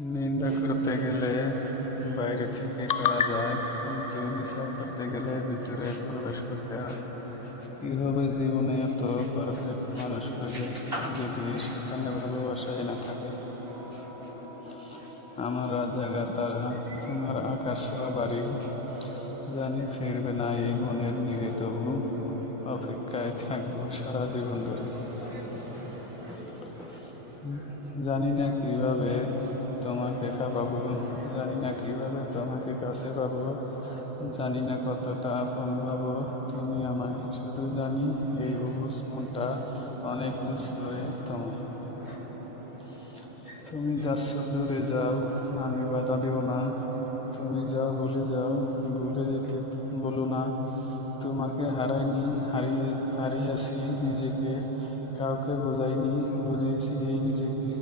নিন্দা করতে গেলে বাইরে থেকে করা যায়, কিন্তু বিচার করতে গেলে ভিতরে প্রবেশ করতে হয়। কীভাবে জীবনে এত পারফেক্ট মানুষ খুঁজে যদি সেখানে ভালোবাসাই না থাকে? আমার জায়গা তারা, তোমার আকাশ বাড়ি, জানি ফিরবে না এই মনের নিরে, তবু অপেক্ষায় থাকবো সারা জীবন ধরে। জানি না কিভাবে তোমার দেখা পাবো, জানি না কিভাবে তোমাকে কাছে পাবো, জানি না কতটা আপন পাবো তুমি আমায়, শুধু জানি এই অবুঝ মনটা অনেক মিস করে তোমায়। তুমি যাচ্ছ দূরে যাও, আমি বাধা দেব না। তুমি যাও ভুলে যাও, ভুলে যেতে বলো না। তোমাকে হারাইনি, হারিয়েছি নিজেকে, কাউকে বোঝাইনি, বুঝিয়েছি এই নিজেকে।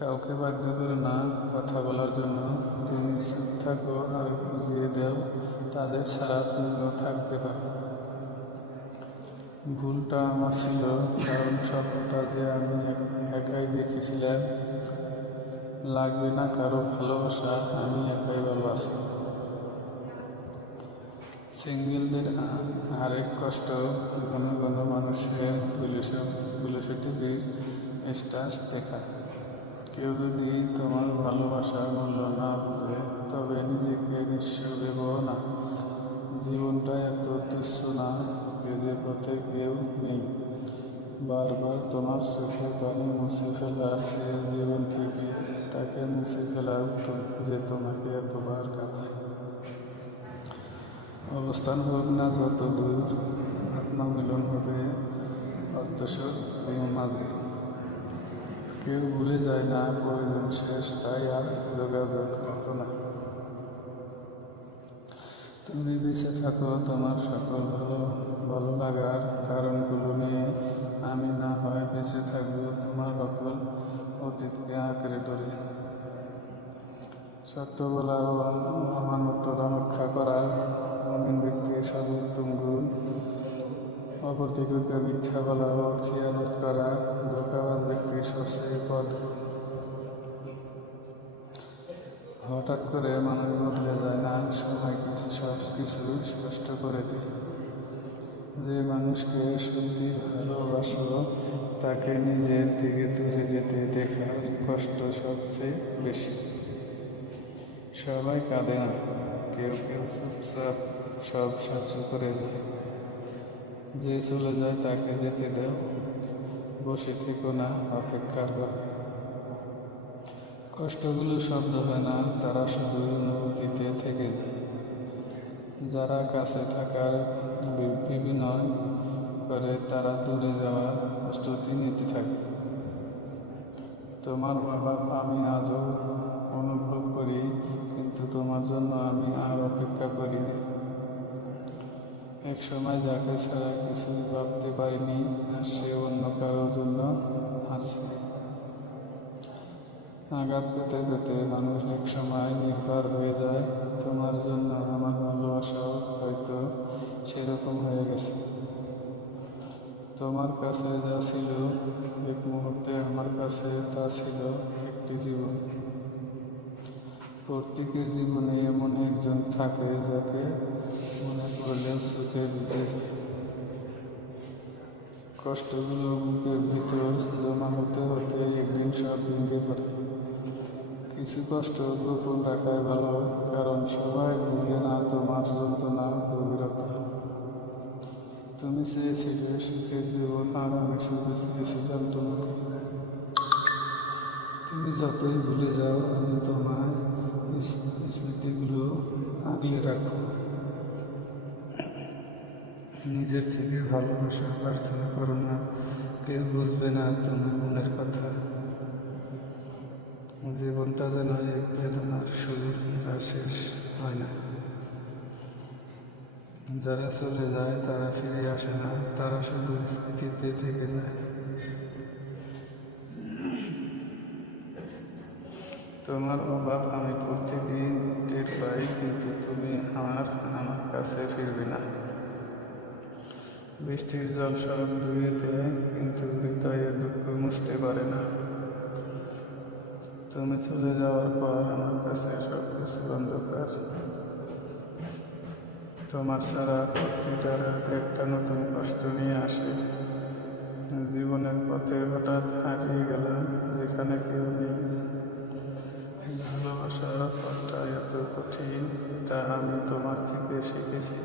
কাউকে বাধ্য করো না কথা বলার জন্য, তুমি চুপ থাকো আর বুঝিয়ে দাও তাদের ছাড়া তুমিও থাকতে পারো। ভুলটা আমার ছিল, কারণ স্বপ্নটা যে আমি একাই দেখেছিলাম। লাগবে না কারো ভালোবাসা, আমি একাই ভালোবাসি। সিঙ্গেলদের আরেক কষ্ট, ঘন ঘন মানুষের টিভির স্ট্যাটাস দেখা। কেউ যদি তোমার ভালোবাসার মূল্য না বুঝে, তবে নিজেকে নিঃস্ব ভেবো না। জীবনটা এত তুচ্ছ না যে পথে কেউ নেই। বারবার তোমার চোখের পানি মুছে ফেলার সে জীবন থেকে তাকে মুছে ফেলা উত্তম, যে তোমাকে এতবার কাঁদায়। অবস্থান হোক না যত দূর, আত্মমিলন হবে অর্ধশোক মাঝে। কেউ ভুলে যায় না প্রয়োজন শেষ, তাই আর যোগাযোগ রাখো না। তুমি বেঁচে থাকো তোমার সকল ভালো লাগার কারণগুলো নিয়ে, আমি না হয় বেঁচে থাকবো তোমার সকল অতীতকে আঁকড়ে ধরে। সত্য বলা ও আমানত রক্ষা করা মমিন ব্যক্তির সর্বোত্তম গুণ। অপরদিকে মিথ্যা বলা ও খিয়ানত করা ধোঁকাবাজ ব্যক্তির সবচেয়ে পদ। হঠাৎ করে মানুষ বদলে যায় না, সময় সব কিছু স্পষ্ট করে দেয়। যে মানুষকে সত্যি ভালোবাসো তাকে নিজের থেকে দূরে যেতে দেখার কষ্ট সবচেয়ে বেশি। সবাই কাঁদে না, কেউ কেউ চুপচাপ সব সহ্য করে যায়। যে চলে যায় তাকে যেতে দাও, বসে থেকো না, অপেক্ষা করো। কষ্টগুলো শব্দ হয় না, তারা শুধু অনুভূতিতে থেকে যায়। যারা কাছে থাকার বিনয় করে, তারা দূরে যাওয়ার প্রস্তুতি নিতে থাকে। তোমার অভাব আমি আজও অনুভব করি, কিন্তু তোমার জন্য আমি আর অপেক্ষা করি। এক সময় যাকে ছাড়া কিছুই ভাবতে পারিনি, আর সে অন্য কারোর জন্য হাসে। আঘাত পেতে পেতে মানুষ এক সময় নির্ভর হয়ে যায়। তোমার জন্য আমার ভালোবাসাও হয়তো সেরকম হয়ে গেছে। তোমার কাছে যা ছিল এক মুহূর্তে, আমার কাছে তা ছিল একটি জীবন। প্রত্যেকের জীবনে এমন একজন থাকে যাকে মনে করলেও চোখে ভিজে যায়। কষ্টগুলো বুকের ভিতর জমা হতে হতে একদিন সব ভেঙে পড়ে। কিছু কষ্ট গোপন রাখাই ভালো, কারণ সবাই বুঝবে না তোমার যন্ত্রণা গভীরতা। তুমি চেয়েছিলে সুখের জীবন, আর আমি শুধু চেয়েছিলাম তোমাকে। তুমি যতই ভুলে যাও, আমি তোমার স্মৃতিগুলো আগলে রাখো। নিজের থেকে ভালোবাসা প্রার্থনা করো না, কেউ বুঝবে না তোমার মনের কথা। জীবনটা যেন এক বেদনার শুরু, যা শেষ হয় না। যারা চলে যায় তারা ফিরে আসে না, তারা শুধু স্মৃতিতে থেকে যায়। তোমার অভাব আমি প্রতিদিন টের পাই, কিন্তু তুমি আমার কাছে ফিরবে না। বৃষ্টির জল সব ধুয়ে দেয়, কিন্তু হৃদয়ের দুঃখ মুছতে পারে না। তুমি চলে যাওয়ার পর আমার কাছে সব কিছু অন্ধকার। তোমার ছাড়া প্রতিটা রাত একটা নতুন কষ্ট নিয়ে আসে। জীবনের পথে হঠাৎ হারিয়ে গেলাম যেখানে কেউ নেই। ভালোবাসার পথটা এত কঠিন, তা আমি তোমার থেকে শিখেছি।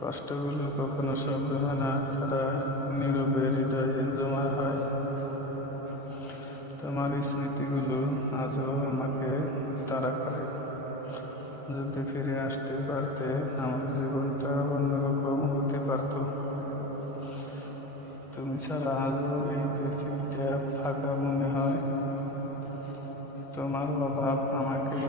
কষ্টগুলো কখনো শব্দ হয় না, তারা নীরবে হৃদয়ে জমা হয়। তোমার স্মৃতিগুলো আজও আমাকে তাড়া করে। যদি ফিরে আসতে পারতে আমার জীবনটা অন্যরকম হতে পারত। তুমি ছাড়া আজও এই পৃথিবীটা ফাঁকা মনে হয়। তোমার অভাব আমাকে